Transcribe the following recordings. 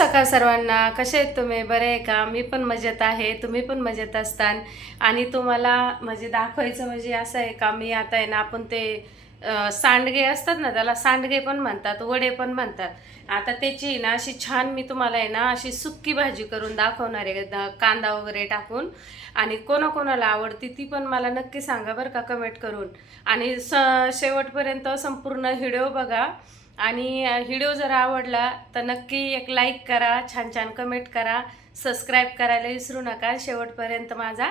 सकाळ सर्वांना. कसे आहेत तुम्ही? बरे आहे का? मी पण मजेत आहे, तुम्ही पण मजेत असतान. आणि तुम्हाला म्हणजे दाखवायचं म्हणजे असं आहे का, मी आता आहे ना, आपण ते सांडगे असतात ना, त्याला सांडगे पण म्हणतात, वडे पण म्हणतात. आता त्याची ना अशी छान मी तुम्हाला आहे ना अशी सुक्की भाजी करून दाखवणार आहे, कांदा वगैरे टाकून. आणि कोणाकोणाला आवडती ती पण मला नक्की सांगा बरं का, कमेंट करून. आणि शेवटपर्यंत संपूर्ण व्हिडिओ बघा. आणि व्हिडिओ जर आवडला तर नक्की एक लाईक करा, छान छान कमेंट करा, सबस्क्राईब करायला विसरू नका. शेवटपर्यंत माझा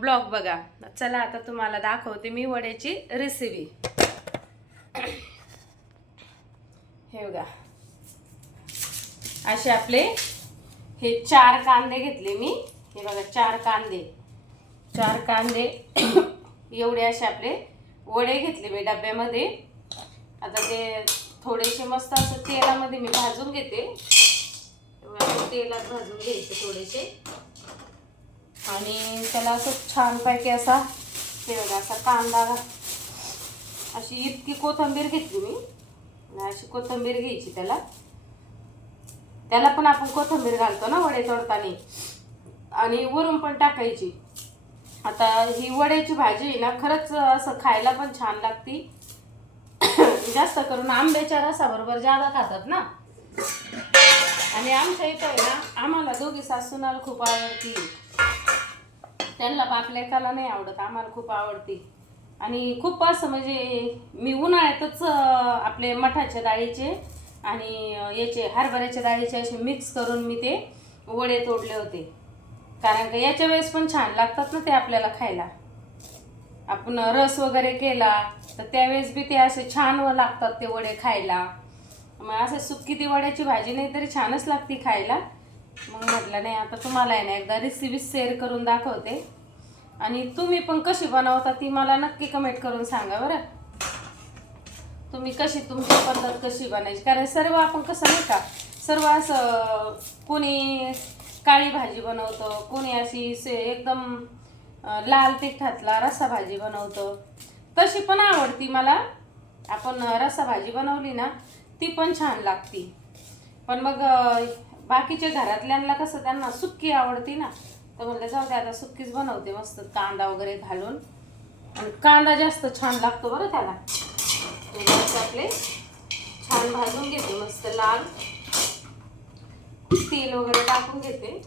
ब्लॉग बघा. चला आता तुम्हाला दाखवते मी वड्याची रेसिपी. हे बघा, असे आपले हे 4 कांदे घेतले मी. हे बघा, 4 कांदे एवढे असे आपले वडे घेतले मी डब्यामध्ये. आता ते थोडेसे मस्त असं तेलामध्ये मी भाजून घेते. तेलात भाजून घ्यायचे थोडेसे. आणि त्याला असं छानपैकी असा हे बघा असा कांदा, अशी इतकी कोथिंबीर घेतली मी. अशी कोथिंबीर घ्यायची त्याला पण आपण कोथिंबीर घालतो ना वडे तळताना, आणि वरून पण टाकायची. आता ही वड्याची भाजी ना खरंच असं खायला पण छान लागती. जास्त करून आंब्याच्या रसाबरोबर ज्यादा खातात ना. आणि आमच्या इथं आहे ना, आम्हाला दोघी सासूनाला खूप आवडती. त्यांना बापलेकाला नाही आवडत, आम्हाला खूप आवडती. आणि खूप असं म्हणजे मी उन्हाळ्यातच आपले मठाच्या डाळीचे आणि याचे हरभऱ्याच्या डाळीचे असे मिक्स करून मी ते वडे तोडले होते. कारण का याच्या वेळेस पण छान लागतात ना ते आपल्याला खायला. आपण रस वगैरे केला तर त्यावेळेस बी ते असे छान लागतात ते वडे खायला. मग असं सुक्की ती वड्याची भाजी नाही तरी छानच लागते खायला. मग म्हटलं नाही, आता तुम्हाला आहे ना एकदा रेसिपी शेअर करून दाखवते. आणि तुम्ही पण कशी बनवता ती मला नक्की कमेंट करून सांगा बरं. तुम्ही कशी, तुमची पद्धत कशी बनायची. कारण सर्व आपण कसं नाही का, सर्व असं कोणी काळी भाजी बनवतं, कोणी अशी एकदम लाल तिखटातला रस्सा भाजी बनवतो. तशी पण आवडती मला. आपण रस्सा भाजी बनवली ना ती पण छान लागती. पण मग बाकीच्या घरातल्यांना कसं त्यांना सुक्की आवडती ना, तर म्हणलं जाऊ दे आता सुक्कीच बनवते मस्त कांदा वगैरे घालून. आणि कांदा जास्त छान लागतो बरं त्याला. आपले छान भाजून घेते मस्त लाल, तेल वगैरे टाकून घेते.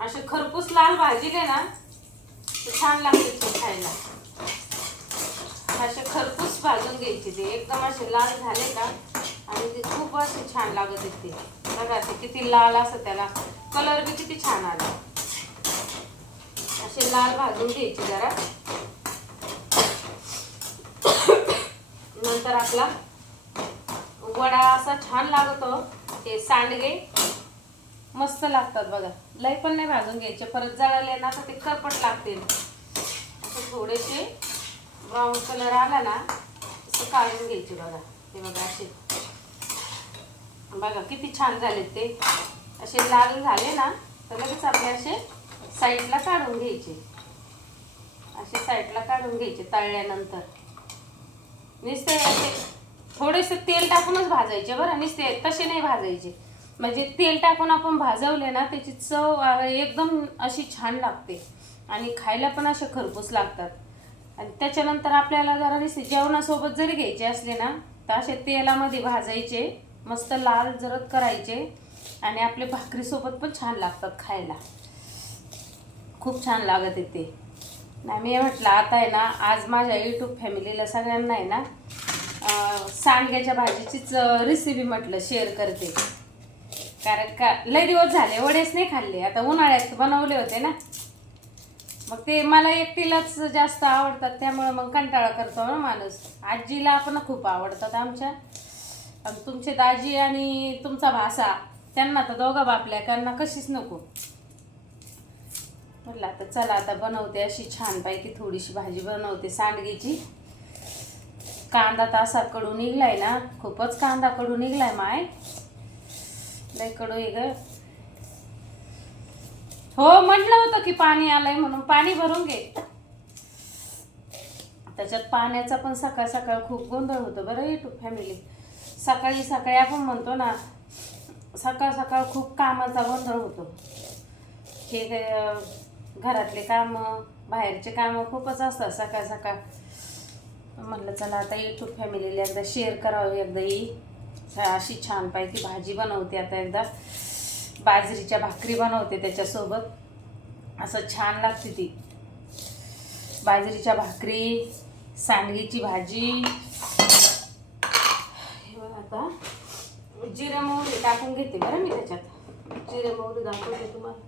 असे खरपूस लाल भाजीले ना छान लागते खायला. असे खरपूस भाजून घ्यायचे ते एकदम असे लाल झाले का, आणि ते खूप असे छान लागत ते. बघा ते किती लाल असं, त्याला कलर बी किती छान आला. असे लाल भाजून घ्यायचे जरा. नंतर आपला वडा असा छान लागतो. ते सांडगे मस्त लागतात बघा. लय पण नाही भाजून घ्यायचे, परत जळाले ना तर ते करपट लागते. असं थोडेसे ब्राऊन कलर आला ना असं काढून घ्यायचे बघा. हे बघा असे बघा किती छान झाले ते. असे लाल झाले ना तर लगेच आपले असे साईडला काढून घ्यायचे. असे साईडला काढून घ्यायचे तळल्यानंतर. नुसते असे थोडेसे तेल टाकूनच भाजायचे बरं, नुसते तसे नाही भाजायचे. म्हणजे तेल टाकून आपण भाजवले ना त्याची चव एकदम अशी छान लागते. आणि खायला पण असे खरपूस लागतात. आणि त्याच्यानंतर आपल्याला जरा नुसते जेवणासोबत जरी घ्यायचे असले ना तर असे तेलामध्ये भाजायचे, मस्त लाल जरद करायचे. आणि आपले भाकरीसोबत पण छान लागतात खायला. खूप छान लागत येते ना. मी म्हटलं आता आहे ना, आज माझ्या यूट्यूब फॅमिलीला सगळ्यांना आहे ना सांडग्याच्या भाजीचीच रेसिपी म्हटलं शेअर करते. कारण का लय दिवस झाले वडेच नाही खाल्ले. आता उन्हाळ्यात बनवले होते ना, मग ते मला एकटीलाच जास्त आवडतात. त्यामुळे मग कंटाळा करतो ना माणूस. आजीला पण खूप आवडतात आमच्या. आणि तुमचे दाजी आणि तुमचा भासा त्यांना तर दोघा बापल्या, त्यांना कशीच नको. म्हटलं आता चला आता बनवते अशी छानपैकी थोडीशी भाजी बनवते सांडगेची. कांदा तर असा कडू निघलाय ना, खूपच कांदा कडू निघलाय माय. लय कडू आहे ग. हो म्हटलं होतं की पाणी आलंय म्हणून. पाणी भरून घे. त्याच्यात पाण्याचा पण सकाळ सकाळ खूप गोंधळ होतो बरं यूट्यूब फॅमिली. सकाळी सकाळी आपण म्हणतो ना सकाळ सकाळ खूप कामाचा गोंधळ होतो. हे घरातले कामं, बाहेरचे कामं खूपच असतात सकाळ सकाळ. म्हटलं चला आता यूट्यूब फॅमिलीला एकदा शेअर करावं. एकदा ही अशी छान पैकी भाजी बनवते. आता एकदा बाजरीच्या भाकरी बनवते त्याच्यासोबत. असं छान लागते ती बाजरीच्या भाकरी, सांडगेची भाजी. हे बघ आता जिरे मोहरी टाकून घेते बरं मी त्याच्यात. जिरे मोहरी दाखवते तुम्हाला.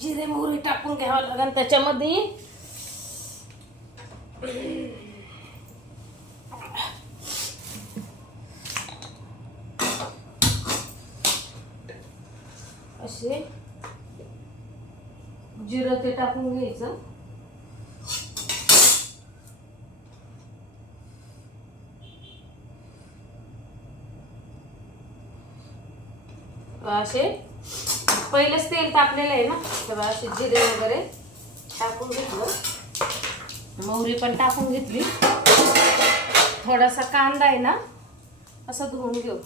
जिरे मोहरी टाकून घ्यावं लागेल त्याच्यामध्ये. असे जिरं ते टाकून घ्यायचं. असे पहिलेच तेल तापलेलं आहे ना, तेव्हा असे जिरे वगैरे टाकून घेतलं. मोहरी पण टाकून घेतली. थोडासा कांदा आहे ना असं धुवून घेऊ,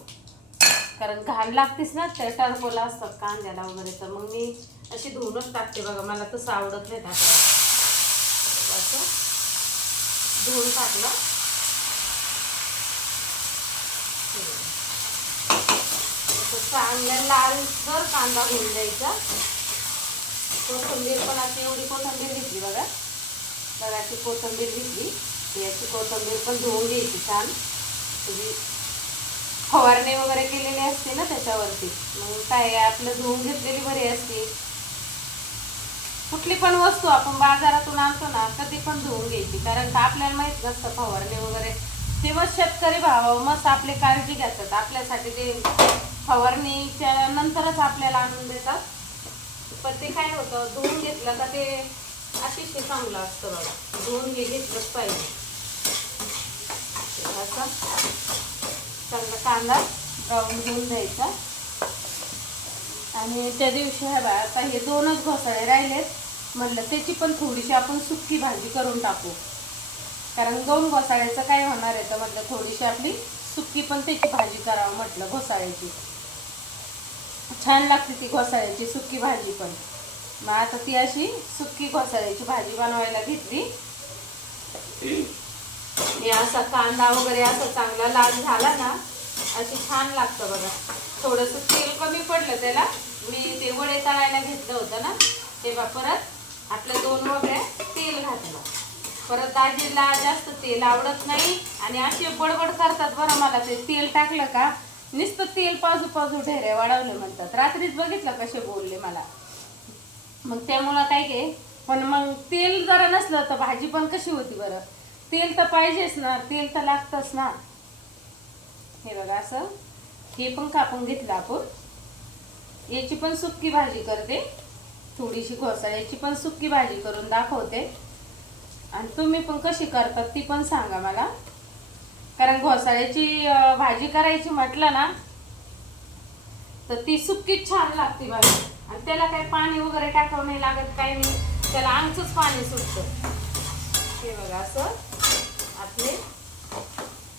कारण घाण लागतेच ना, त्या टरफला असतात कांद्याला वगैरे. तर मग मी अशी धुवूनच टाकते बघा. मला तसं आवडत नाही टाकायला. असं धुवून टाकलं. चांगला लालसर कांदा होऊन द्यायचा. कोथिंबीर पण अशी एवढी कोथिंबीर घेतली बघा. बघाची कोथिंबीर घेतली. याची कोथिंबीर पण धुवून घ्यायची छान. तुझी फवारणी वगैरे केलेली असते ना त्याच्यावरती, मग काय आपलं धुवून घेतलेली बरी असते. कुठली पण वस्तू आपण बाजारातून आणतो ना, कधी पण धुवून घ्यायची, कारण का आपल्याला माहित नसतं फवारणी वगैरे. तेव्हा शेतकरी भाव मस्त आपली काळजी घेतात आपल्यासाठी. ते फवारणीच्या नंतरच आपल्याला आणून देतात. पण ते काय होतं, धुवून घेतलं का ते अतिशय चांगलं असतं बघा. धुवून घेतलंच पाहिजे. असा चांगला कांदा ब्राऊन घेऊन द्यायचा. आणि त्या दिवशी हे बघा आता हे 2च घोसाळे राहिलेत. म्हटलं त्याची पण थोडीशी आपण सुक्की भाजी करून टाकू, कारण 2 घोसाळ्याचं काय होणार आहे. तर म्हटलं थोडीशी आपली सुक्की पण त्याची भाजी करावं म्हटलं घोसाळ्याची. छान लागते ती घोसाळ्याची सुक्की भाजी पण. मग आता ती अशी सुक्की घोसाळ्याची भाजी बनवायला घेतली. हे असा कांदा वगैरे असं चांगला लाल झाला ना, अशी छान लागतं बघा. थोडंसं तेल कमी पडलं त्याला. मी ते वडे तळायला घेतलं होतं ना, तेव्हा परत आपल्या 2 वगैरे तेल घातलं. परत दाजीला जास्त तेल आवडत नाही आणि असे बडबड करतात बरं मला. ते तेल टाकलं का नुसतं तेल पाजू पाजू ढेऱ्या वाढवलं म्हणतात. रात्रीच बघितलं कसे बोलले मला. मग त्यामुळं काय पण मग तेल जरा नसलं तर भाजी पण कशी होती बरं. तेल तर पाहिजेच ना, तेल तर लागतंच ना. हे बघा असं हे पण कापून घेतलं आपण. याची पण सुक्की भाजी करते. थोडीशी घोसाळ्याची पण सुक्की भाजी करून दाखवते. आणि तुम्ही पण कशी करतात ती पण सांगा मला, कारण घोसाळ्याची भाजी करायची म्हटलं ना तर ती सुक्कीच छान लागते भाजी. आणि त्याला काही पाणी वगैरे टाकावं नाही लागत, काही नाही. त्याला आमचंच पाणी सुटतं. हे बघा असं आपले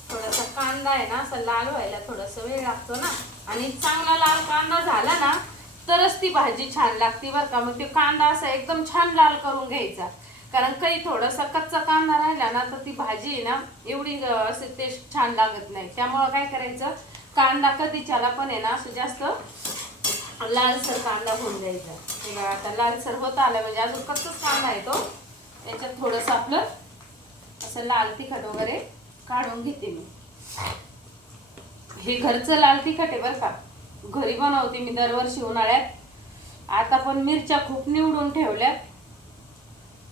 थोडासा कांदा आहे ना असं लाल व्हायला थोडासा वेळ लागतो ना, आणि चांगला लाल कांदा झाला ना तरच ती भाजी छान लागते बरं का. मग ते कांदा असा एकदम छान लाल करून घ्यायचा, कारण काही थोडासा कच्चा कांदा राहिला ना तर ती भाजी आहे ना एवढी असे टेस्ट छान लागत नाही. त्यामुळं काय करायचं, कांदा कधीच्याला पण आहे ना असं जास्त लालसर कांदा होऊन द्यायचा. हे बघा आता लालसर होत आला, म्हणजे अजून कच्चाच कांदा आहे तो. याच्यात थोडंसं आपलं असं लाल तिखट वगैरे काढून घेते मी. हे घरचं लाल तिखट आहे बरं का, घरी बनवते मी दरवर्षी उन्हाळ्यात. आता पण मिरच्या खूप निवडून ठेवल्यात.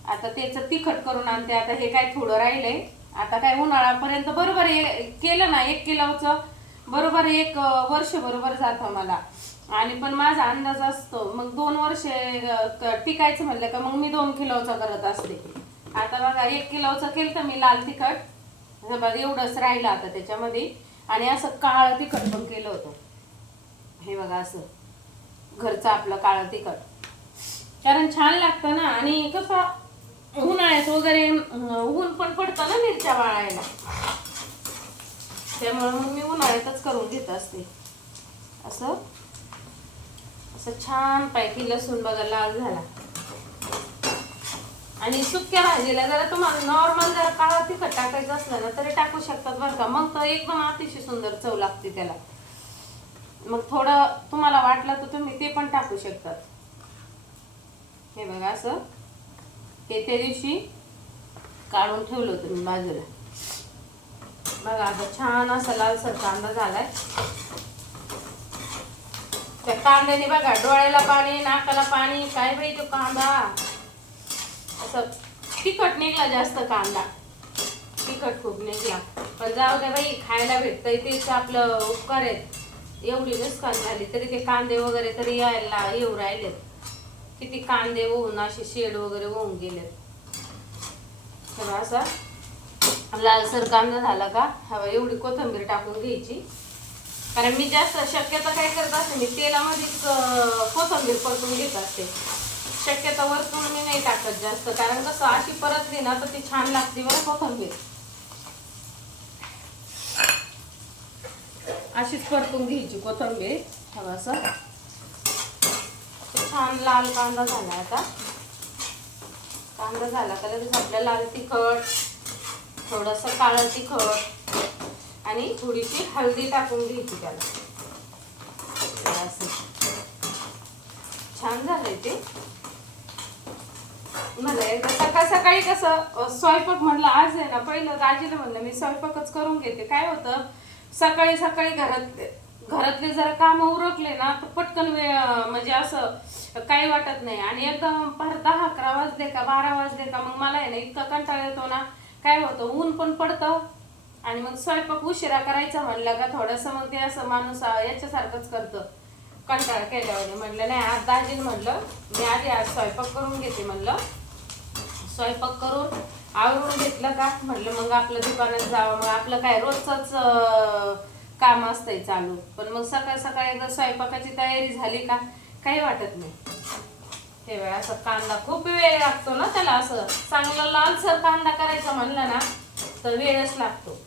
आता त्याचं तिखट करून आणते. आता हे काय थोडं राहिलंय. आता काय उन्हाळ्यापर्यंत बरोबर केलं ना 1 किलोचं बरोबर 1 वर्ष बरोबर जातं मला. आणि पण माझा अंदाज असतो मग 2 वर्ष टिकायचं म्हटलं का मग मी 2 किलोचं करत असते. आता बघा 1 किलोचं केलं तर मी लाल तिखट. बघा एवढंच राहिलं आता त्याच्यामध्ये. आणि असं काळं तिखट पण केलं होतं. हे बघा असं घरचं आपलं काळं तिखट, कारण छान लागतं ना. आणि कसं उन्हाळ्यात वगैरे ऊन पण पडतं ना मिरच्या वाळायला. त्यामुळे मग मी उन्हाळ्यातच करून घेत असते. असं असं छान पैकी लसूण बघा लाल झाला. आणि सुक्या भाजीला जरा तुम्हाला नॉर्मल जर काळा तिखट टाकायचं असलं ना तरी टाकू शकतात बरं का, मग तर एकदम अतिशय सुंदर चव लागते त्याला. मग थोडं तुम्हाला वाटलं तर तुम्ही ते पण टाकू शकतात. हे बघा असं हे त्या दिवशी काढून ठेवलं होतं मी बाजूला. बघा आता छान असा लालसर कांदा झालाय. त्या कांद्याने बघा डोळ्याला पाणी, नाकाला पाणी, काय बाई तो कांदा असं तिखट निघला जास्त. कांदा तिखट खूप निघला, पण जाऊ द्या बाई, खायला भेटतंय तेच आपलं उपकार आहेत. एवढी नुकसान झाली तरी ते कांदे वगैरे तरी यायला येऊ राहिलेत. किती कांदे होऊन असे शेड वगैरे होऊन गेलेत. तेव्हा असा लालसर कांदा झाला का हवा एवढी कोथिंबीर टाकून घ्यायची. कारण मी जास्त शक्यता काय करत असते, मी तेलामध्येच कोथिंबीर परतून घेत असते. शक्यता वरतून मी नाही टाकत जास्त, कारण कसं अशी परतली ना तर ती छान लागते बरं कोथिंबीर. अशीच परतून घ्यायची कोथिंबीर. हवा असं छान लाल कांदा झाला. आता कांदा झाला का लगेच आपल्या लाल तिखट, थोडंसं काळं तिखट आणि थोडीशी हळदी टाकून घ्यायची त्याला. असं छान झालंय ते. मला एकदा सकाळ सकाळी कसं स्वयंपाक म्हणलं आज आहे ना, पहिलं दाजीला म्हणलं मी स्वयंपाकच करून घेते. काय होतं सकाळी सकाळी घरातले जरा काम उरकले ना तर पटकन म्हणजे असं काही वाटत नाही. आणि एकदम पार 10-11 वाजले का 12 वाजले का मग मला आहे ना इतका कंटाळा येतो ना. काय होतं ऊन पण पडतं आणि मग स्वयंपाक उशिरा करायचा म्हणलं का थोडंसं मग ते असं माणूस याच्यासारखंच करतं कंटाळा केल्यावर. म्हणलं नाही आज दाजीने म्हणलं मी आधी आज स्वयंपाक करून घेते. म्हणलं स्वयंपाक करून आवरून घेतलं का म्हटलं मग आपलं दुकानात जावं. मग आपलं काय रोजचंच काम असतंय चालू. पण मग सकाळ सकाळी एकदा स्वयंपाकाची तयारी झाली का काही वाटत नाही. ते वेळा असं कांदा खूप वेळ लागतो ना त्याला. असं चांगला लालसर कांदा करायचा म्हणलं ना तर वेळच लागतो.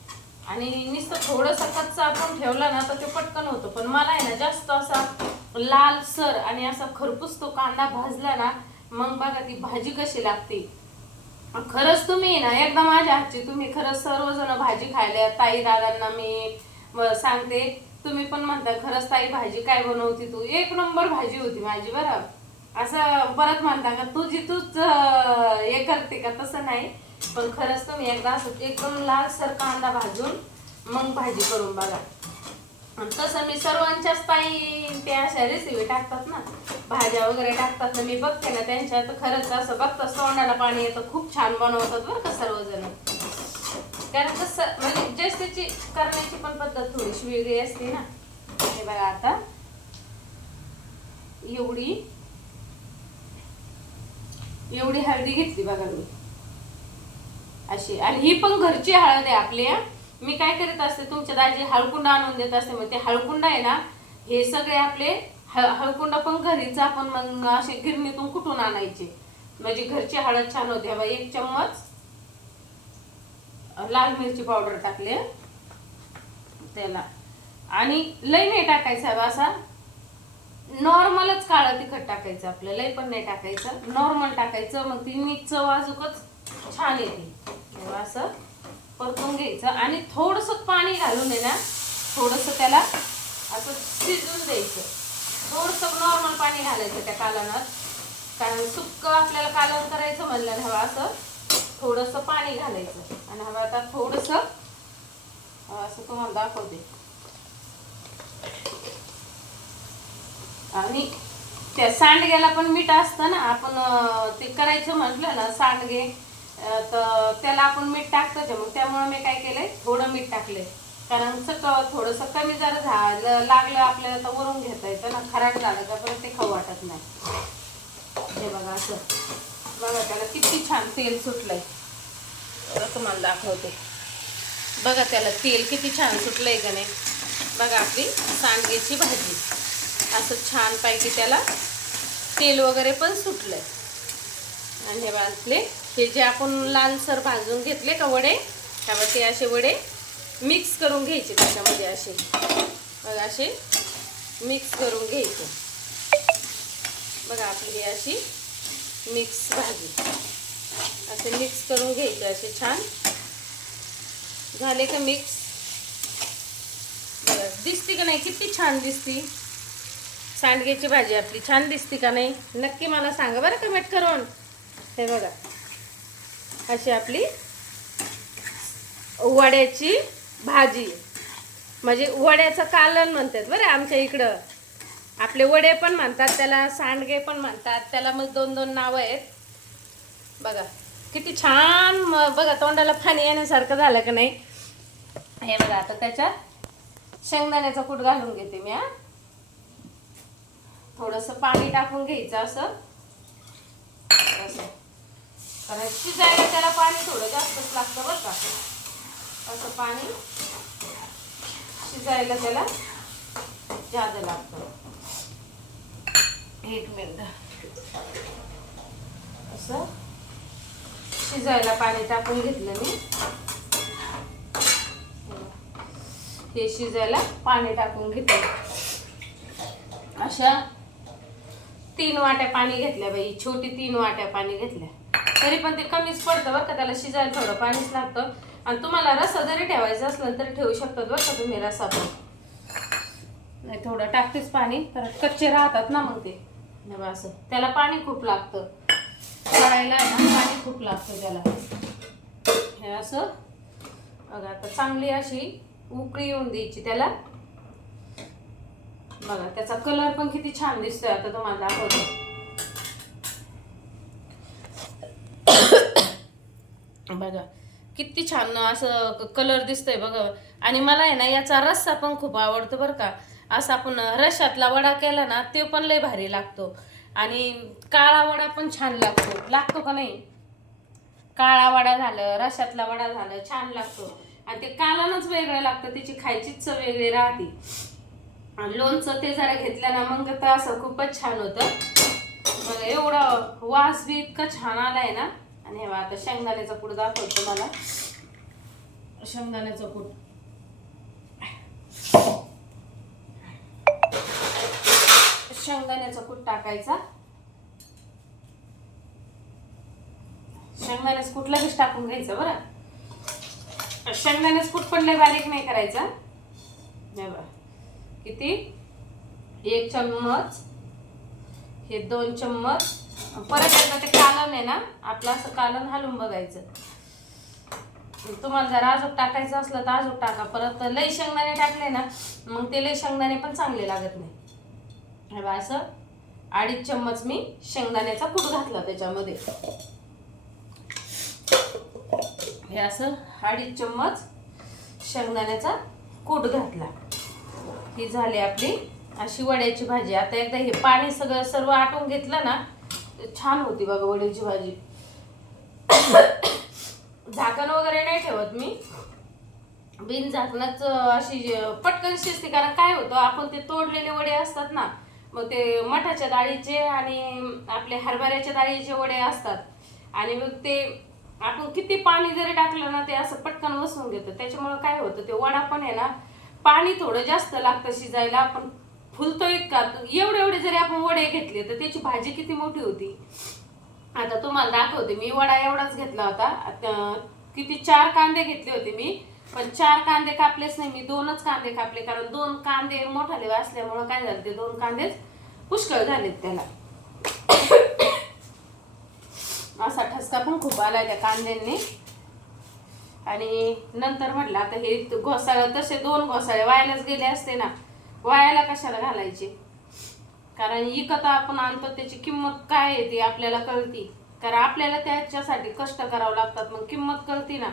आणि नुसतं थोडंसं कच्चा आपण ठेवला ना तर ते पटकन होतं. पण मला आहे ना जास्त असा लालसर आणि असा खरपूस तो कांदा भाजला ना मग बघा ती भाजी कशी लागते. खरंच तुम्ही ना एकदा माझ्या हातची तुम्ही खरंच सर्वजण भाजी खायला ताई दादांना मी सांगते. तुम्ही पण म्हणता खरंच ताई भाजी काय बनवती तू, एक नंबर भाजी होती माझी बरं. असं परत म्हणता का तूच हे करते का, तसं नाही. पण खरंच तुम्ही एकदा असं एकदम लालसर कांदा भाजून मग भाजी करून बघा. तसं मी सर्वांच्याच ताई त्या अशा रेसिपी टाकतात ना, भाज्या वगैरे टाकतात ना, मी बघते ना त्यांच्या तर खरंच असं बघता तोंडाला पाणी येतं. खूप छान बनवतात बरं का सर्वजण. कारण कसं म्हणजे ज्याची करण्याची पण पद्धत थोडीशी वेगळी असते ना. हे बघा आता एवढी हळदी घेतली बघा मी अशी. आणि ही पण घरची हळद आहे आपली. मी काय करीत असते तुमच्या दाजी हळकुंड आणून देत असते. मग ते हळकुंड आहे ना हे सगळे आपले हळकुंड पण घरीच आपण मग असे गिरणीतून कुठून आणायचे म्हणजे घरची हळद छान होते. बघा 1 चम्मच लाल मिरची पावडर टाकले त्याला. आणि लय नाही टाकायचं असा नॉर्मलच काळं तिखट टाकायचं आपलं. लय पण नाही टाकायचं, नॉर्मल टाकायचं. मग ती चव अजूकच छान येते. असं परतून घ्यायचं आणि थोडंसं पाणी घालून आहे ना थोडंसं त्याला असं शिजून द्यायचं. थोडंसं नॉर्मल पाणी घालायचं त्या कालवणात. कारण सुक्क आपल्याला कालवण करायचं म्हणलं हवं असं थोडंसं पाणी घालायचं. आणि हवं आता थोडंसं असं तुम्हाला दाखवते. आणि त्या सांडग्याला पण मीठ असतं ना, आपण ते करायचं म्हटलं ना सांडगे तर त्याला आपण मीठ टाकतो. मग त्यामुळे मी काय केलंय थोडं मीठ टाकलंय. कारण थोडंसं कमी जर झालं लागलं आपल्याला तर वरून घेता येतं ना. खराब झालं का परत ते खाऊ वाटत नाही. हे बघा असं बघा त्याला किती छान तेल सुटलंय. तुम्हाला दाखवते बघा त्याला तेल किती छान सुटलंय का नाही. बघा आपली सांडग्याची भाजी असं छान पैकी त्याला तेल वगैरे पण सुटलंय. आणि हे जे आपण लालसर भाजून घेतले का वडे त्यावर ते असे वडे मिक्स करून घ्यायचे त्याच्यामध्ये असे बघा, असे मिक्स करून घ्यायचे बघा. आपली ही अशी मिक्स भाजी असे मिक्स करून घ्यायचे. असे छान झाले का मिक्स बघा. दिसते का नाही, किती छान दिसती सांडग्याची भाजी आपली. छान दिसते का नाही नक्की मला सांगा बरं कमेंट करून. हे बघा अशी आपली वड्याची भाजी, म्हणजे वड्याचं कालवण म्हणतात बरं आमच्या इकडं. आपले वडे पण म्हणतात त्याला, सांडगे पण म्हणतात त्याला, मग 2 नावं आहेत बघा. किती छान बघा, तोंडाला पाणी येण्यासारखं झालं का नाही. हे बघा आता त्याच्यात शेंगदाण्याचा कूट घालून घेते मी. थोडंसं पाणी टाकून घ्यायचं असं असं, कारण शिजायला त्याला पाणी थोडं जास्तच लागतं बरं का. असं पाणी शिजायला त्याला जास्त लागतं. 1 मिनिट असं शिजायला पाणी टाकून घेतलं मी. हे शिजायला पाणी टाकून घेतलं. अशा 3 वाट्या पाणी घेतल्या बाई, छोटी 3 वाट्या पाणी घेतल्या. तरी पण ते कमीच पडतं बरं का, त्याला शिजायला थोडं पाणीच लागतं. आणि तुम्हाला रस्सा जरी ठेवायचा असलं तरी ठेवू शकतात बरं का तुम्ही रस्सा पण. नाही थोडं टाकतेच पाणी, तर कच्चे राहतात ना मग ते. नाही असं त्याला पाणी खूप लागतं करायला ना, पाणी खूप लागतं त्याला. हे असं बघा आता चांगली अशी उकळी येऊन द्यायची त्याला बघा. त्याचा कलर पण किती छान दिसतोय आता तुम्हाला दाखवतो. बघा किती छान असं कलर दिसतोय बघा. आणि मला आहे ना याचा रस्सा पण खूप आवडतो बरं का. असं आपण रश्श्यातला वडा केला ना ते पण लय भारी लागतो. आणि काळा वडा पण छान लागतो का नाही. काळा वडा झालं, रश्श्यातला वडा झालं, छान लागतो. आणि ते कालवणच वेगळं लागतं, त्याची खायचीच चव वेगळी राहते. आणि लोणचं ते जरा घेतलं ना मग तर असं खूपच छान होतं बघा. एवढा वास बी इतका छान आलाय ना. आणि हे आता शेंगदाण्याचा कूट दाखवतो मला. शेंगदाण्याचा कूट शेंगदाण्याचा कूट टाकायचा. शेंगदाण्याचं कूट लगेच टाकून घ्यायचं बरं. शेंगदाण्याचं कूट पण लय बारीक नाही करायचा. हे बघा किती, 1 चम्मच, हे 2 चम्मच. परत एकदा ते कालवण आहे ना आपलं असं कालवण हलवून बघायचं. तुम्हाला जर अजून टाकायचं असलं तर अजून टाका. परत लई शेंगदाणे टाकले ना मग ते लई शेंगदाणे पण चांगले लागत नाही. हे बघा असं 2.5 चम्मच मी शेंगदाण्याचा कूट घातला त्याच्यामध्ये. हे असं 2.5 चम्मच शेंगदाण्याचा कूट घातला. ही झाली आपली अशी वड्याची भाजी. आता एकदा हे पाणी सर्व आटून घेतलं ना छान होती बघा वड्याची भाजी. झाकण वगैरे नाही ठेवत मी, बिन झाकणच अशी पटकन शिजते. कारण काय होतं आपण ते तोडलेले वडे असतात ना, मग ते मठाच्या डाळीचे आणि आपले हरभऱ्याच्या डाळीचे वडे असतात. आणि मग ते आपण किती पाणी जरी टाकलं ना ते असं पटकन वसून घेतं. त्याच्यामुळे काय होतं ते वडा पण आहे ना पाणी थोडं जास्त लागतं शिजायला. आपण फुलतो इतका, एवढे जरी आपण वडे घेतले तर त्याची भाजी किती मोठी होती. आता तुम्हाला दाखवते मी. वडा एवढाच घेतला होता. किती 4 कांदे घेतले होते मी, पण 4 कांदे कापलेच नाही मी, 2च कांदे कापले. कारण 2 कांदे मोठाले असल्यामुळं काय झालं ते 2 कांदेच पुष्कळ झालेत त्याला. असा ठसका पण खूप आलाय त्या कांद्यांनी. आणि नंतर म्हटलं आता हे घोसाळे तसे 2 घोसाळे वायालाच गेले असते ना, वायाला कशाला घालायचे. कारण विकत आपण आणतो त्याची किंमत काय आहे ती आपल्याला कळती. कारण आपल्याला त्याच्यासाठी कष्ट करावं लागतात, मग किंमत कळती ना.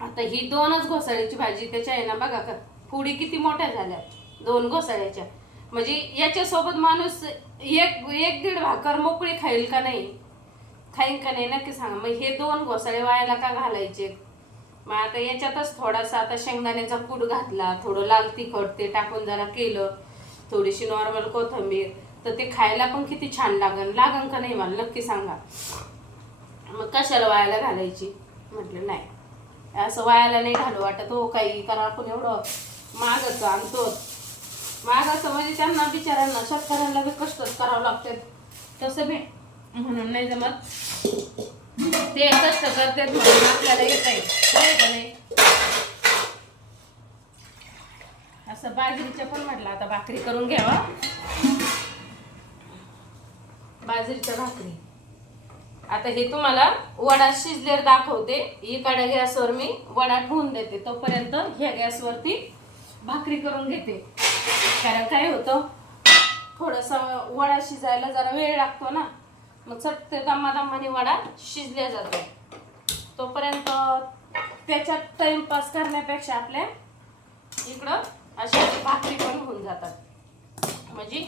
आता ही 2च घोसाळ्याची भाजी, त्याच्या आहे ना बघा का पुडी किती मोठ्या झाल्या 2 घोसाळ्याच्या. म्हणजे याच्यासोबत माणूस एक 1-1.5 भाकर मोकळी खाईल का नाही, खाईन का नाही नक्की सांगा. मग हे 2 घोसाळे वायाला का घालायचे. मग आता याच्यातच थोडासा आता शेंगदाण्याचा कूट घातला, थोडं लाल तिखट ते टाकून जरा केलं, थोडीशी नॉर्मल कोथिंबीर, तर ते खायला पण किती छान लागन का नाही मला नक्की सांगा. मग कशाला वायाला घालायची. म्हटलं नाही, असं वायाला नाही घालू वाटत हो काही, कारण आपण एवढं महागाचं आणतो. महागाचं म्हणजे त्यांना बिचाऱ्यांना शेतकऱ्यांना बी कष्टच करावं लागतात, तसं बी म्हणून नाही जमत. ते कष्ट करतात म्हणून आपल्याला येत आहे. असं बाजरीच्या पण म्हटलं आता भाकरी करून घ्यावा. बाजरीच्या भाकरी आता हे तुम्हाला वडा शिजलेला दाखवते. इकडे गॅसवर मी वडा ठेवून देते, तोपर्यंत ह्या गॅसवरती भाकरी करून घेते. कारण काय होतं, थोडासा वडा शिजायला जरा वेळ लागतो ना, मग चटते दमादमाने वडा शिजल्या जातो. तोपर्यंत त्याच्यात टाइमपास करण्यापेक्षा आपल्या इकडं अशा भाकरी पण होऊन जातात. म्हणजे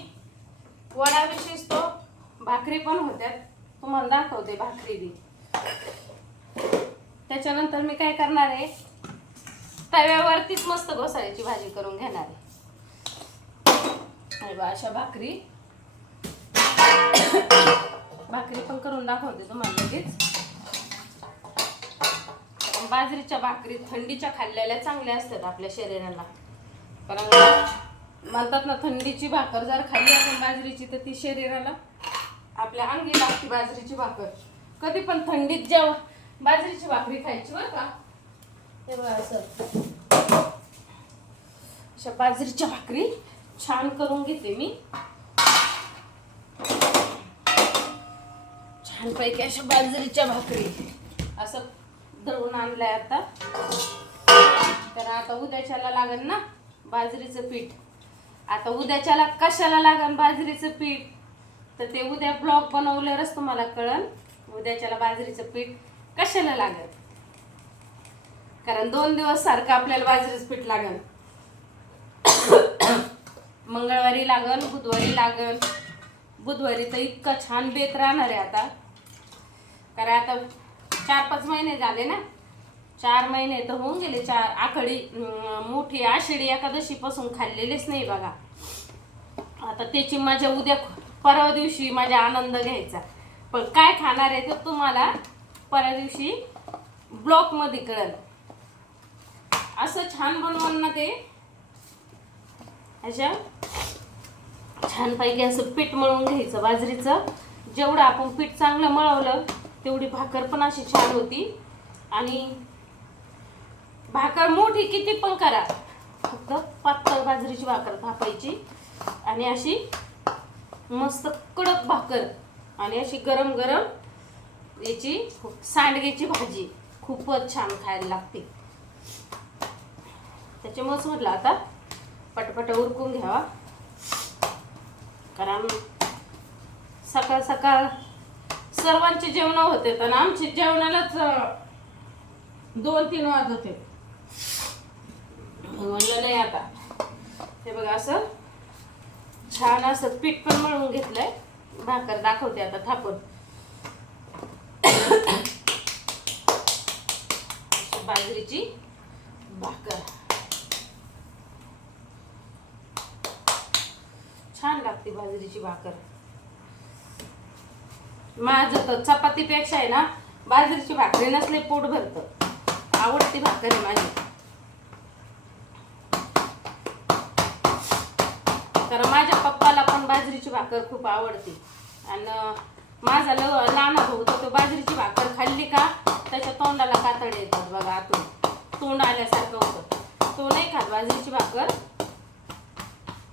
वडा बी शिजतो, भाकरी पण होत्यात. तुम्हाला दाखवते भाकरी बी. त्याच्यानंतर मी काय करणार आहे, तव्यावरतीच मस्त घोसाळ्याची भाजी करून घेणार आहे. अशा भाकरी पण करून दाखवते तुम्हाला लगेच. बाजरीच्या भाकरी थंडीच्या खाल्लेल्या चांगल्या असतात आपल्या शरीराला. कारण म्हणतात ना, थंडीची भाकर जर खाल्ली आपण बाजरीची तर ती शरीराला आपल्या अंगी लागते. बाजरीची भाकर कधी पण थंडीत जेव्हा बाजरीची भाकरी खायची बरं का. हे बघा असं अशा बाजरीच्या भाकरी छान करून घेते मी. छानपैकी अशा बाजरीच्या भाकरी असं दळून आणलंय आता. तर आता उद्याच्याला लागेल ना बाजरीचं पीठ. आता उद्याच्याला कशाला लागेल बाजरीचं पीठ, तर ते उद्या ब्लॉग बनवल्यावरच तुम्हाला कळेल उद्याच्याला बाजरीचं पीठ कशाला लागेल. कारण 2 दिवस सारखं आपल्याला बाजरीचं पीठ लागेल. मंगळवारी लागेल, बुधवारी लागेल. बुधवारी तर इतकं छान बेत राहणार आहे आता. कारण आता 4-5 महिने झाले ना, 4 महिने तर होऊन गेले. 4 आखडी मोठी आषाढी एकादशी पासून खाल्लेलेच नाही बघा. आता त्याची मजा उद्या परवा दिवशी माझा आनंद घ्यायचा. पण काय खाणार आहे तर तुम्हाला परवा दिवशी ब्लॉग मध्ये कळेल. असं छान बनवून ना ते अशा छानपैकी असं पीठ मळून घ्यायचं बाजरीचं. जेवढं आपण पीठ चांगलं मळवलं तेवढी भाकर पण अशी छान होती. आणि भाकर मोठी किती पण करा, फक्त पातळ बाजरीची भाकर थापायची आणि अशी मस्त कडक भाकर आणि अशी गरम गरम याची सांडग्याची भाजी खूपच छान खायला लागते. त्याच्यामुळेच म्हटलं आता पटपट उरकून घ्यावा. कारण सकाळ सकाळ सर्वांचे जेवण होते तर आमचे जेवणालाच 2-3 वाजत होते. म्हणलं नाही आता. हे बघा असं छान असं पीठ पण मळून घेतलंय. भाकर दाखवते आता थापून. बाजरीची भाकर छान लागते बाजरीची भाकर. माझं तर चपातीपेक्षा आहे ना बाजरीची भाकरी नसले पोट भरतं. आवडती भाकर आहे माझी. तर माझ्या पप्पाला पण बाजरीची भाकर खूप आवडते. आणि माझा लहान भाऊ तो बाजरीची भाकर खाल्ली का त्याच्या तोंडाला कातडे येतात बघा. आतून तोंड आल्यासारखं होतं. तो नाही खात बाजरीची भाकर.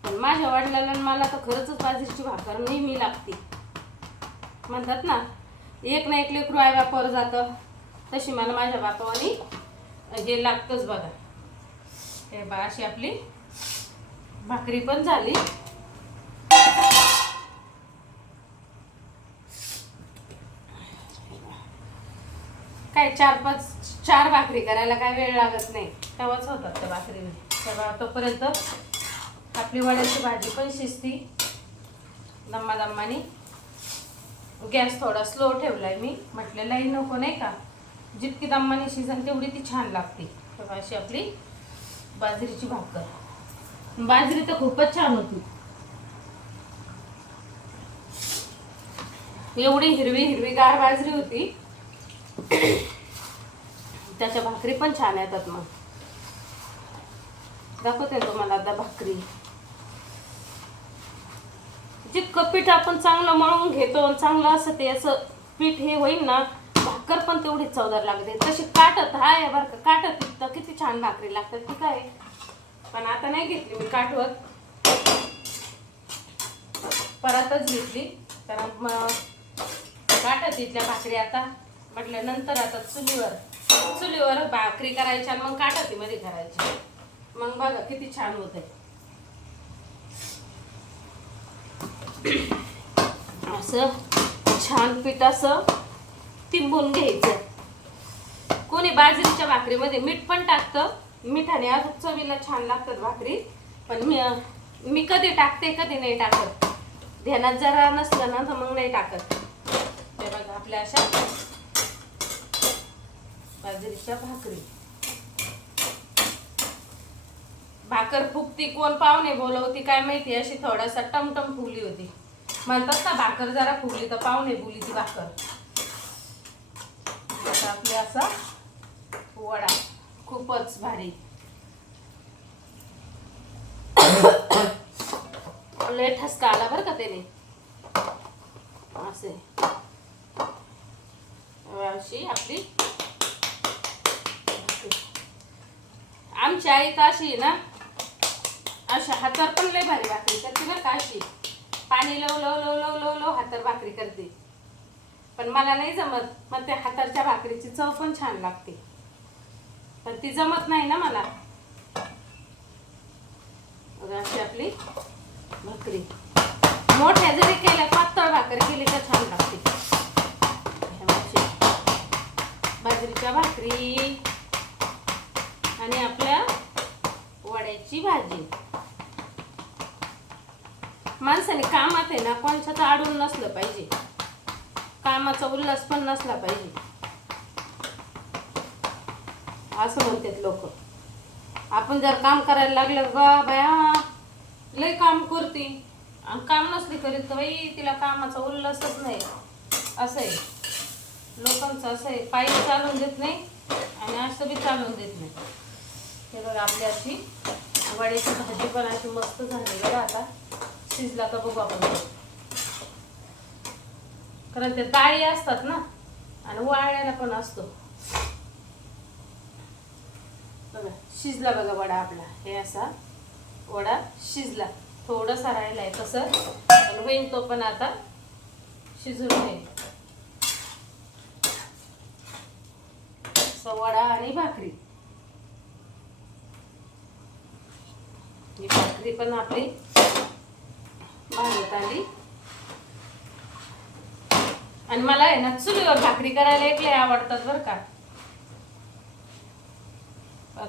पण माझ्या वडिलांना मला तर खरंच बाजरीची भाकर नेहमी लागते. म्हणतात ना एक ना एक लेकरू आई बापावर जातं, तशी मला माझ्या बापावानी हे लागतंच बघा. हे बा अशी आपली भाकरी पण झाली. काय 4 भाकरी करायला काय वेळ लागत नाही, तेव्हाच होतात त्या भाकरी. तेव्हा तोपर्यंत आपली वड्याची भाजी पण शिजती दम्मादम्मानी. गॅस थोडा स्लो ठेवलाय मी. म्हटलं लाईन नको नाही का, जितकी दम्मानी शिजन तेवढी ती छान लागते. तेव्हा अशी आपली बाजरीची भाकर. बाजरी तर खूपच छान होती. एवढी हिरवी हिरवीगार बाजरी होती. त्याच्या भाकरी पण छान येतात. मग दाखवते तुम्हाला आता भाकरी. जितकं पीठ आपण चांगलं मळून घेतो, चांगलं असं ते असं पीठ हे होईल ना, भाकर पण तेवढी चवदार लागते. तशी काटत आहे बरं का, काटत तर किती छान भाकरी लागतात ठीक आहे. पण आता नाही घेतली मी काठवत, परतच घेतली. कारण काटत इथल्या भाकरी आता म्हटलं नंतर आता चुलीवर भाकरी करायची आणि मग काटतीमध्ये करायची. मग बघा किती छान होत आहे. असं छान पीठ असं तिंबून घ्यायचं. कोणी बाजरीच्या भाकरीमध्ये मीठ पण टाकतं, मिठाने अजून चवीला छान लागतात भाकरी. पण मी कधी टाकते कधी नाही टाकत. ध्यानात जरा नसलं ना तर मग नाही टाकत. ते बघा आपल्या अशा बाजरीच्या भाकरी. भाकर फुगती, कोण पाहुणे बोलवती काय माहिती, अशी थोडासा टमटम फुगली होती. म्हणतात ना भाकर जरा फुगली तर पाहुणे बोली ती भाकर. आता आपली असा वडा खूपच भारी. लय ठसका आला बरं का त्याने. असे अशी आपली आमची आई तर अशी ना, अशा हातावर पण लय भारी भाकरी करते बरं का. अशी पाणी लव लव लव लव लव लव हातावर भाकरी करते. पण मला नाही जमत. मग त्या हाताच्या भाकरीची चव पण छान लागते, पण ती जमत नाही ना मला. अशी आपली भाकरी मोठ्या जरी केल्या, पातळ भाकरी केली तर छान लागते. बाजरीच्या भाकरी आणि आपल्या वड्याची भाजी. माणसाने कामात आहे ना कोणच्याच अडून नसलं पाहिजे, कामाचा उल्हास पण नसला पाहिजे असं म्हणतात लोक. आपण जर काम करायला लागलं गा बाया लय काम करते आणि काम नसली करीत तर बाई तिला कामाचा उल्हासच नाही. असं आहे लोकांचं, असं आहे. पायी चालून देत नाही आणि असं बी चालून देत नाही. हे बघा आपली अशी वड्याची भाजी पण अशी मस्त झाली बघा. आता शिजला का बघू आपण, कारण ते डाळी असतात ना आणि वाळण्याला पण असतो. बघा शिजला बघा वडा आपला. हे असा वडा शिजला, थोडासा राहिलाय तसं, पण होईल तो पण आता शिजून होईल. वडा आणि भाकरी. ही भाकरी पण आपली भाजत आली. आणि मला आहे ना चुलीवर भाकरी करायला एक लय आवडतात बरं का.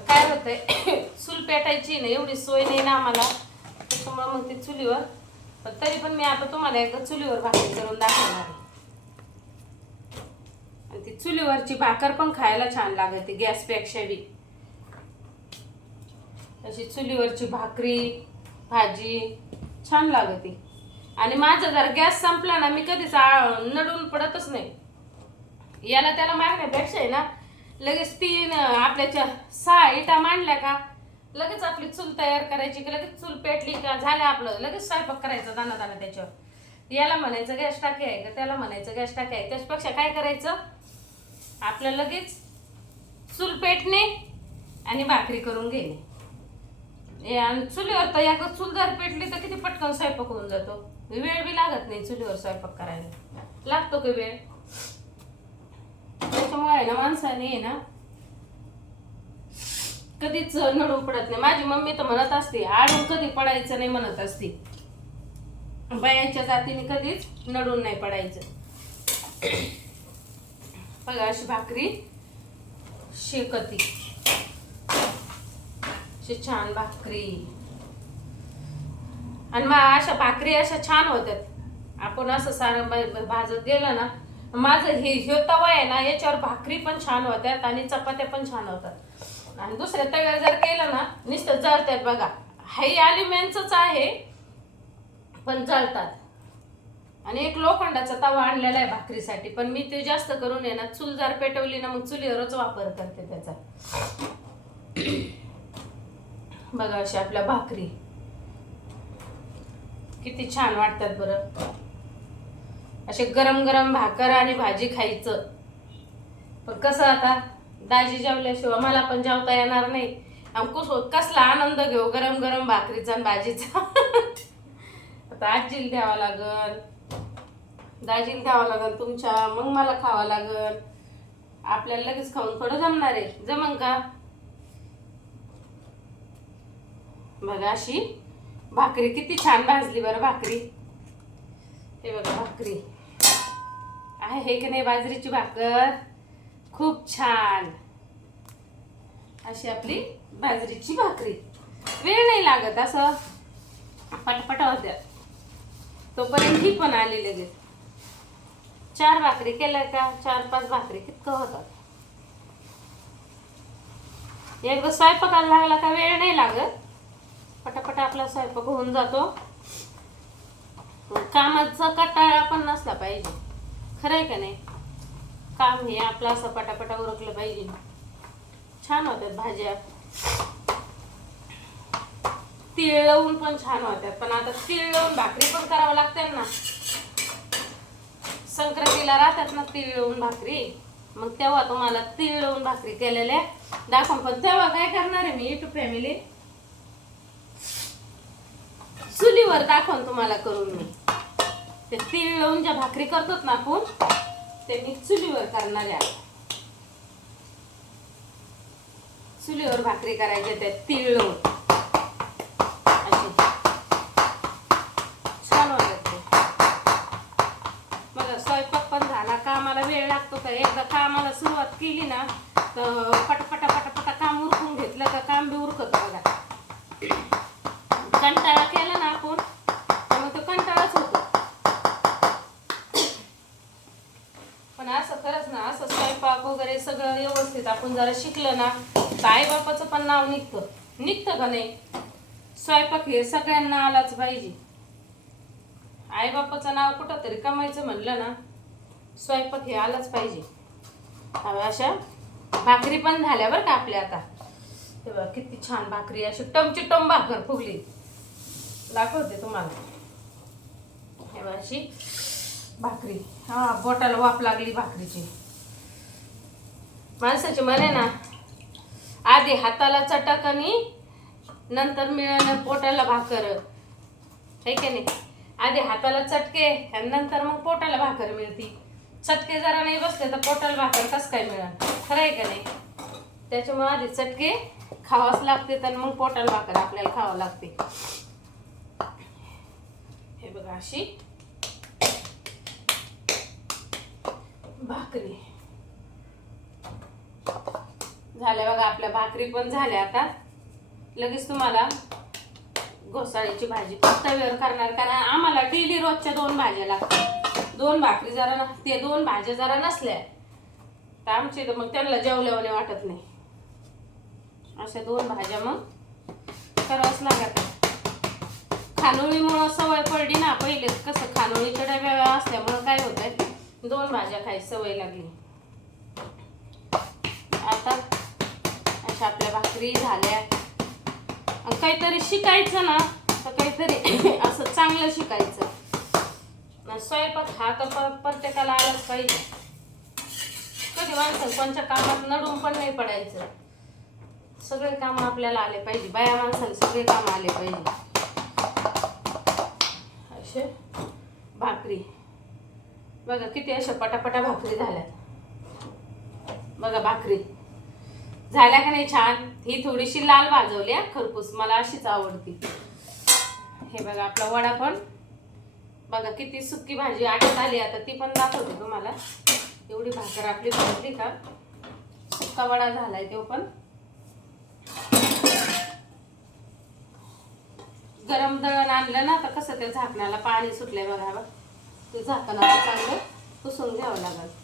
काय होतंय चूल पेटायची ना एवढी सोय नाही ना आम्हाला, त्याच्यामुळे मग ती चुलीवर. पण तरी पण मी आता तुम्हाला एकदा चुलीवर भाकरी करून दाखवणार आहे. आणि ती चुलीवरची भाकर पण खायला छान लागते गॅसपेक्षा बी. अशी चुलीवरची भाकरी भाजी छान लागते. आणि माझा जर गॅस संपला ना मी कधीच नडून पडतच नाही. याला त्याला मागण्यापेक्षा आहे ना लगेच 3 आपल्याच्या 6 इटा मांडल्या का लगेच आपली चूल तयार करायची, की लगेच चूल पेटली का झालं आपलं लगेच स्वयंपाक करायचा दाना दाना त्याच्यावर. याला म्हणायचं गॅस टाकी आहे का, त्याला म्हणायचं गॅस टाकी आहे. त्याच्यापेक्षा काय करायचं आपलं लगेच चूल पेटणे आणि भाकरी करून घेणे. आणि चुलीवर तर या चूल जर पेटली तर किती पटकन स्वयंपाक होऊन जातो. वेळ बी लागत नाही चुलीवर स्वयंपाक करायला, लागतो की वेळ. त्याच्यामुळे आहे ना माणसाने आहे ना कधीच नडून पडत नाही. माझी मम्मी तर म्हणत असते आडून कधी पडायचं नाही म्हणत असते. बायाच्या जातीने कधीच नडून नाही पडायचं. बघा अशी भाकरी शेकती, अशी छान भाकरी. आणि मग अशा भाकरी अशा छान होतात. आपण असं सारं भाजत गेलं ना, माझं हे तवा आहे ना याच्यावर भाकरी पण छान होतात आणि चपात्या पण छान होतात. आणि दुसऱ्या तव्यावर जर केलं ना नुसतं जळतात बघा. हे ॲल्युमिनियमचंच आहे पण जळतात. आणि एक लोखंडाचा तवा आणलेला आहे भाकरीसाठी, पण मी ते जास्त करून आहे ना चूल जर पेटवली ना मग चुलीवरच वापर करते त्याचा. बघा अशा आपल्या भाकरी किती छान वाटतात बरं. असे गरम गरम भाकर आणि भाजी खायचं. पण कसं आता दाजी जेवल्याशिवाय मला पण जेवता येणार नाही. कसला आनंद घेऊ गरम गरम भाकरीचा आणि भाजीचा. आता आजीला द्यावा लागल, दाजीला द्यावं लागल तुमच्या, मग मला खावं लागल. आपल्याला लगेच खाऊन थोडं जमणार आहे, जमन का? बघा अशी भाकरी किती छान भाजली बरं भाकरी. हे बघा भाकरी आहे हे की नाही, बाजरीची भाकर खूप छान. अशी आपली बाजरीची भाकरी, वेळ नाही लागत, असं पटपट होत्या. तोपर्यंत ही पण आली लगेच. 4 भाकरी केल्या का, 4-5 भाकरी कितकं होतात. एकदा स्वयंपाकाला लागला का वेळ नाही लागत, पटापट आपला स्वयंपाक होऊन जातो. कामाचा कंटाळा पण नसला पाहिजे, खरं आहे का नाही. काम हे आपलं असं पटापटा उरकलं पाहिजे. छान होतात भाज्या, तीळ लावून पण छान होतात. पण आता तीळ लावून भाकरी पण करावं लागते ना, संक्रांतीला राहतात ना तीळ लावून भाकरी. मग तेव्हा तुम्हाला तीळ लावून भाकरी केलेल्या दाखव. पण तेव्हा काय करणार आहे मी युट्यूब फॅमिली, चुलीवर दाखवून तुम्हाला करून मी ते तीळ लावून ज्या भाकरी करतात ना आपण, ते मी चुलीवर करणार आहे. चुलीवर भाकरी करायच्या त्या तीळ लावून अशी छान होतात ते. बघा स्वयंपाक पण झाला. कामाला वेळ लागतो का, एकदा कामाला सुरुवात केली ना तर पटापटा पटापटा काम उरकून घेतलं का काम बी उरकत. बघा कंटाळा केला ना आपण तर मग तो कंटाळाच होतो. पण असं खरंच ना, असं स्वयंपाक वगैरे सगळं व्यवस्थित आपण जरा शिकलं ना तर आई बापाचं पण नाव निघतं का नाही. स्वयंपाक हे सगळ्यांना आलाच पाहिजे. आई बापाचं नाव कुठं तरी कमायचं म्हणलं ना, स्वयंपाक हे आलाच पाहिजे. अशा भाकरी पण झाल्या बरं का आपल्या आता. हे बघा किती छान भाकरी, अशी टमची टम भाकर फुगली. दाखवते तुम्हाला. हे बघा अशी भाकरी, हा बोटाला वाफ लागली भाकरीची. माणसाची म्हणे ना, आधी हाताला चटक आणि नंतर मिळणं पोटाला भाकर, है की नाही. आधी हाताला चटके आणि नंतर मग पोटाला भाकर मिळती. चटके जरा नाही बसले तर पोटाला भाकर कसं काय मिळेल, खरं आहे का नाही. त्याच्यामुळे आधी चटके खावाच लागते तर मग पोटाला भाकर आपल्याला खावं लागते. हे बघा अशी भाकरी झाल्या. बघा आपल्या भाकरी पण झाल्या. आता लगेच तुम्हाला घोसाळीची भाजी तव्यावर करणार, कारण आम्हाला डेली रोजच्या 2 भाज्या लागतात. 2 भाकरी जरा ते 2 भाज्या जरा नसल्या तर आमची तर मग त्यांना जेवल्यावाने वाटत नाही. अशा 2 भाज्या मग करावंच लागत. खानोळीमुळं सवय पडली ना, पहिले कसं खानोळीच्या डब्या असल्यामुळं काय होत आहे 2 भाज्या खायची सवय लागली. आता अशा आपल्या भाकरी झाल्या. काहीतरी शिकायचं ना तर काहीतरी असं चांगलं शिकायचं. स्वयंपाक हा तर प्रत्येकाला आलाच पाहिजे. कधी माणसं कोणत्या कामात नडून पण नाही पडायचं. सगळे काम आपल्याला आले पाहिजे. बाया माणसाला सगळे काम आले पाहिजे. असे भाकरी बघा किती अशा पटापटा भाकरी झाल्यात. बघा भाकरी झाल्या का नाही छान. ही थोडीशी लाल भाजवली खरपूस, मला अशीच आवडती. हे बघा आपला वडा पण बघा किती सुकी भाजी आटत आली. आता ती पण दाखवते तुम्हाला. एवढी भाकर आपली भाजली का सुक्का वडा झालाय. तो पण गरम दळण आणलं ना तर कसं त्या झाकणाला पाणी सुटलंय बघा. ते झाकणाला चांगलं पुसून घ्यावं लागेल.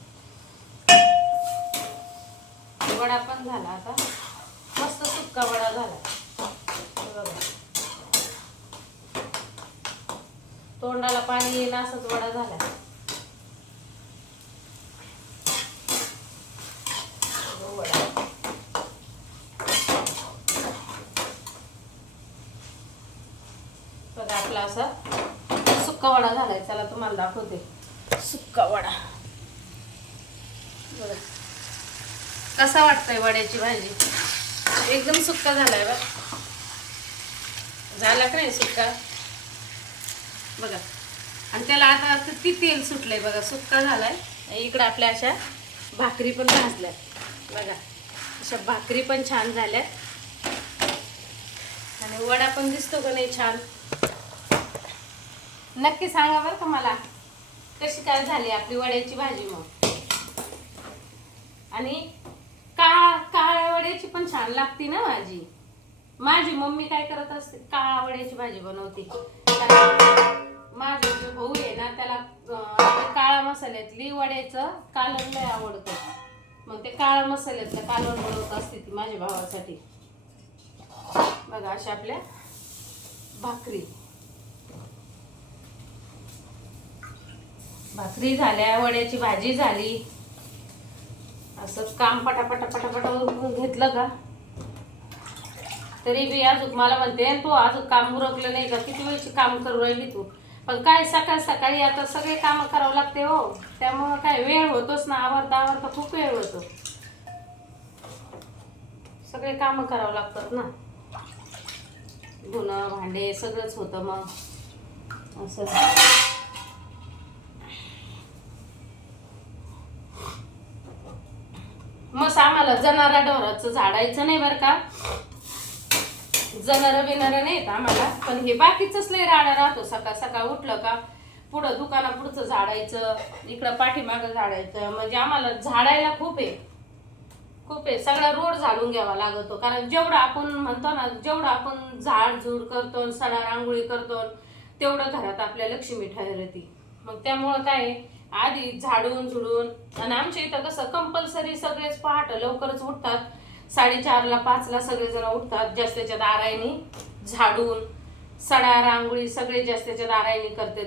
वडा पण झाला. आता मस्त सुक्का वडा झाला. बघा तोंडाला पाणी येईल असंच वडा झाला. बघा आपला असा सुक्का वडा झालाय. चला तुम्हाला दाखवते सुक्का वडा. बघा कसा वाटतंय वड्याची भाजी. एकदम सुक्का झालाय बघ. झाला का नाही सुक्का बघा. आणि त्याला आता किती तेल सुटलंय बघा. सुक्का झालाय. इकडं आपल्या अशा भाकरी पण भाजल्या बघा. अशा भाकरी पण छान झाल्या आणि वडा पण दिसतो का नाही छान. नक्की सांगा बरं का मला कशी काय झाली आपली वड्याची भाजी. मग आणि काळ्या वड्याची पण छान लागते ना भाजी. माझी मम्मी काय करत असते, काळ्या वड्याची भाजी बनवते. माझा जो भाऊ आहे ना त्याला काळ्या मसाल्यातली वड्याचं कालवण लय आवडतं. मग ते काळ्या मसाल्यातलं कालवण बनवत असते ती माझ्या भावासाठी. बघा अशा आपल्या भाकरी झाल्या, वड्याची भाजी झाली. असं काम पटापटा पटापटा उरकून घेतलं का तरी बी अजून मला म्हणते तू अजून काम उरकलं नाही का, किती वेळची काम करू राहिली तू. पण काय सकाळी आता सगळे कामं करावं लागते हो. त्यामुळं काय वेळ होतोच ना. आवरता खूप वेळ होतो. सगळे कामं करावं लागतात ना. धुणं भांडे सगळंच होतं मग असं. मग आम्हाला जनारा ढोराचं झाडायचं नाही बरं का. जनार बिनार नाहीत आम्हाला. पण हे बाकीचंच लय राडा राहतो. सकाळ उठलं का पुढं दुकाना पुढचं झाडायचं, इकडं पाठीमागं झाडायचं. म्हणजे आम्हाला झाडायला खूप आहे. सगळा रोड झाडून घ्यावा लागतो. कारण जेवढं आपण म्हणतो ना, जेवढं आपण झाड झूड करतो, सडा रांगोळी करतो, तेवढं घरात आपल्या लक्ष्मी ठरते. मग त्यामुळं काय आधी झाडून झुडून. आणि आमच्या इथं कसं कंपल्सरी सगळेच पहाट लवकरच उठतात. 4:30ला 5ला सगळेजण उठतात. जास्तीच्या दारायनी झाडून सडा रांगोळी सगळे जास्तीच्या दारायनी करतात.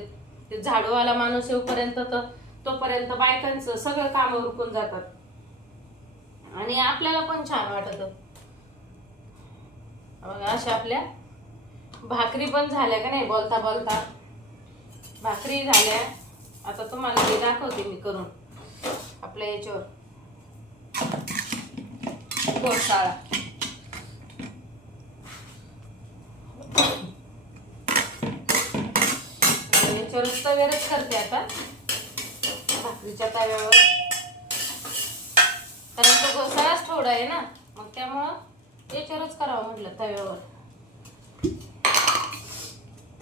ते झाडूवाला माणूस येऊपर्यंत तोपर्यंत बायकांचं सगळं काम उरकून जातात. आणि आपल्याला पण छान वाटतं. अशा आपल्या भाकरी पण झाल्या का नाही. बोलता भाकरी झाल्या. आता तुम्हाला हे दाखवते मी करून आपल्या याच्यावर गोडसाळा. याच्यावरच तव्यावरच करते आता, भाकरीच्या तव्यावर. कारण तो गोसाळाच थोडा आहे ना, मग त्यामुळं याच्यावरच करावं म्हटलं तव्यावर.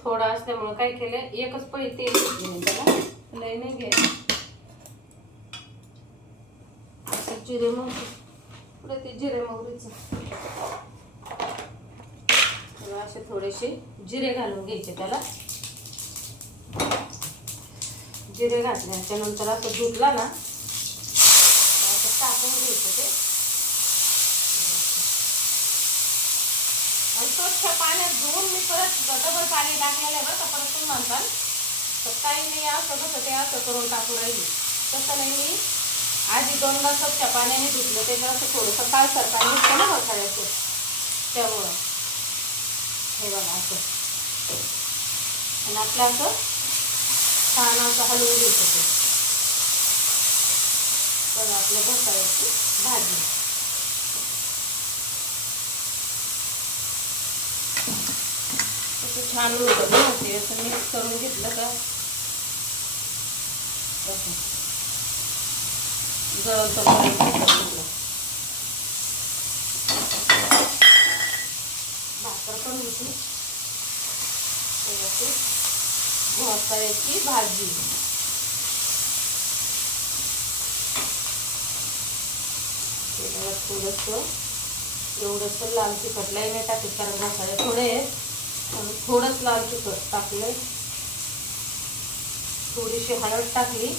थोडा असल्यामुळं काय केलं, एकच पळी तेल घेतली त्याला, लय नाही घ्यायचं. जिरे मोहरी पुढे ते जिरे मोहरीचं असे थोडेसे जिरे घालून घ्यायचे त्याला. जिरे घातल्याच्या नंतर असं धुतला ना असं टाकून घ्यायचं ते. आणि स्वच्छ पाण्यात धुवून मी परत डबल पाणी टाकलेलं आहे बरं का. परत तुम्ही म्हणताल तर काही नाही असं कसं ते असं करून टाकू राहिली, तसं नाही. मी आधी 2दा स्वच्छ पाण्याने धुतलं. त्याच्यावर असं थोडंसं काळसर पाणी निघतं ना बसायचं, त्यामुळं हे बघा असं. आणि आपलं असं छान असं हलवून घ्यायचं ते. बघा आपल्या घोसाळ्याची भाजी. असं छान होतं ना ते. असं मिक्स करून घेतलं का असं जळतं भाकर पण होती. घोसाळ्याची भाजी. थोडंसं एवढंसं लाल तिखट लई नाही टाकत, कारण घोसाळे थोडे आहेत. थोडंच लाल तिखट टाकलंय. थोडीशी हळद टाकली.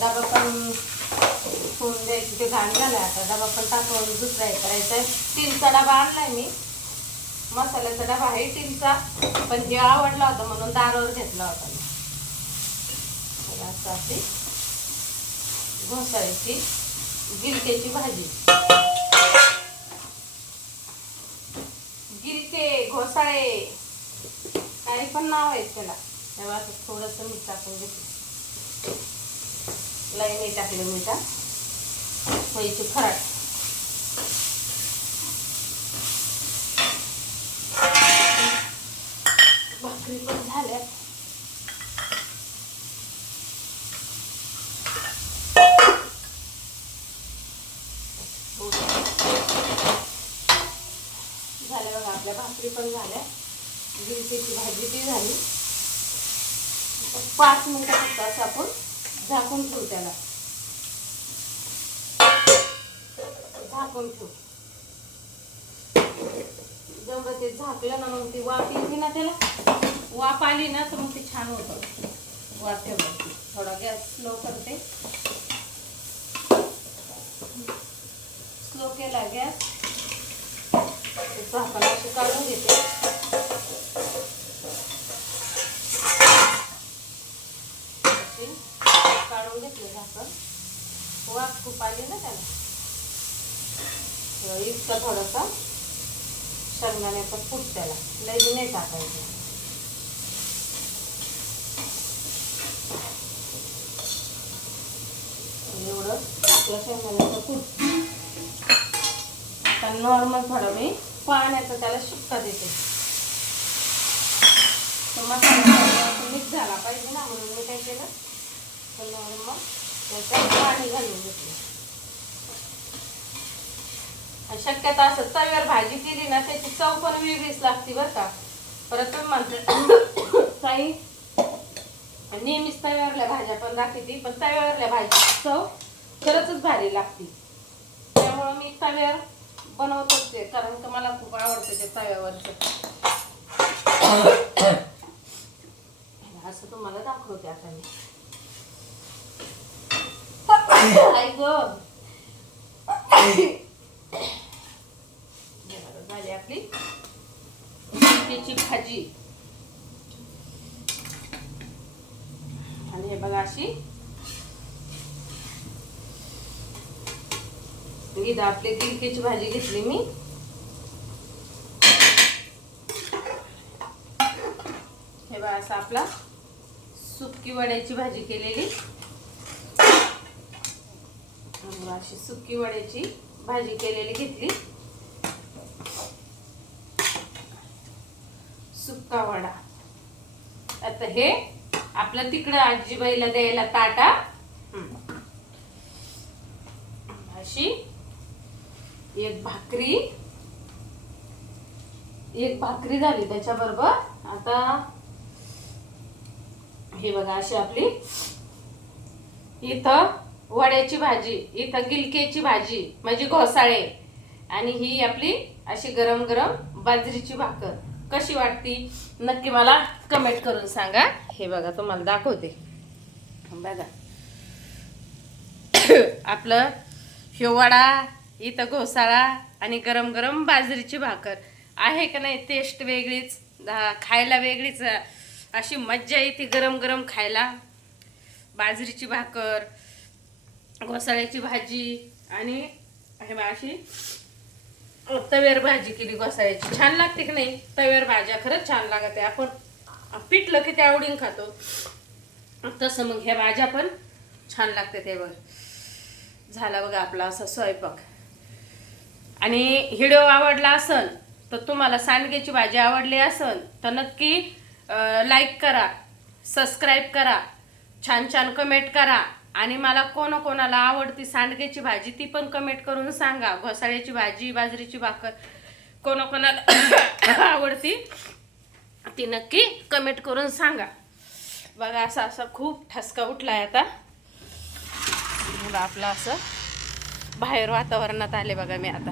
डबा पण ठेवून द्यायची, ते घाण झालाय. आता डबा पण टाकून दुसरा हे करायचा आहे. 3चा डबा आणलाय मी. मसाल्याचा डबा आहे टीमचा, पण हे आवडला होता म्हणून दारावर घेतला होता मी. असं अशी घोसाळ्याची गिलक्याची भाजी. गिलके, घोसाळे, काही पण नाव आहेत त्याला. तेव्हा असं थोडंसं मीठ टाकून घेतलं, लई मीठ टाकलं, मीठा व्हायची फराट. भाकरी पण झाल्या. झाल्या बघा, आपल्या भाकरी पण झाल्या, गिलक्याची भाजी ती झाली. 5 मिनिटं फक्त असं आपण झाकून ठेवू, त्याला झाकून ठेवू. जेवढं ते झाकलं ना मग ती वाफ येते ना, त्याला वाफ आली ना तर मग ते छान होतं. वाफ ठेवलं, थोडा गॅस स्लो करते, स्लो केला गॅस, झाकण अशी काढून घेते. काढून घेतले झाकण, वाफ खूप आली ना त्याला. इतका थोडासा शेंगदाण्याचा कूट, त्याला लई नाही टाकायचं. एवढं आपलं शेंगदाण्याचं कूट. आता नॉर्मल थोडं मी पाण्याचा त्याला शिक्का देते. तर मसाला मिक्स झाला पाहिजे ना, म्हणून मी काय केलं तर नॉर्मल त्याच्यात पाणी घालून घेतलं. शक्यता असं तव्यावर भाजी केली ना त्याची चव पण वेगळीच लागते बरं का. परत तुम्ही म्हणते काही नेहमीच तव्यावरल्या भाज्या पण राहते, पण तव्यावरल्या भाजीची चव खरंच भारी लागते. त्यामुळं मी तव्यावर बनवतोच ते, कारण का मला खूप आवडतं ते तव्यावरचं. असं तुम्हाला दाखवते आता मी. आई ग, झाली आपली गिलक्याची भाजी. आणि हे बघा अशी आपली गिलक्याची भाजी घेतली मी. हे बघा असं आपला सुकी वड्याची भाजी केलेली. अशी सुकी वड्याची भाजी केलेली घेतली. सुक्का वडा. आता हे आपलं तिकडं आजीबाईला द्यायला ताटा. अशी एक भाकरी झाली त्याच्याबरोबर. आता हे बघा अशी आपली इथं वड्याची भाजी, इथं गिलक्याची भाजी म्हणजे घोसाळे, आणि ही आपली अशी गरम गरम बाजरीची भाकर. कशी वाटती नक्की मला कमेंट करून सांगा. हे बघा तुम्हाला दाखवते बघा. आपलं हे वडा, इथं घोसाळा आणि गरम गरम बाजरीची भाकर आहे का नाही. टेस्ट वेगळीच, खायला वेगळीच, अशी मज्जा येते गरम गरम खायला. बाजरीची भाकर, घोसाळ्याची भाजी आणि हे अशी तव्यावर भाजी केली घोसाळ्याची. छान लागते की नाही. तव्यावर भाज्या खरंच छान लागते. आपण पिठलं की ते आवडीन खातो, तसं मग ह्या भाज्या पण छान लागते. त्यावर झाला बघा आपला असा स्वयंपाक. आणि व्हिडिओ आवडला असेल तर, तुम्हाला सांडग्याची भाजी आवडली असेल तर नक्की लाईक करा, सबस्क्राईब करा, छान छान कमेंट करा. आणि मला कोणाला आवडती सांडग्याची भाजी ती पण कमेंट करून सांगा. घोसाळ्याची भाजी, बाजरीची भाकर कोणाला आवडती ती नक्की कमेंट करून सांगा. बघा असा खूप ठसका उठलाय आता. आपलं असं बाहेर वातावरणात आले बघा मी आता.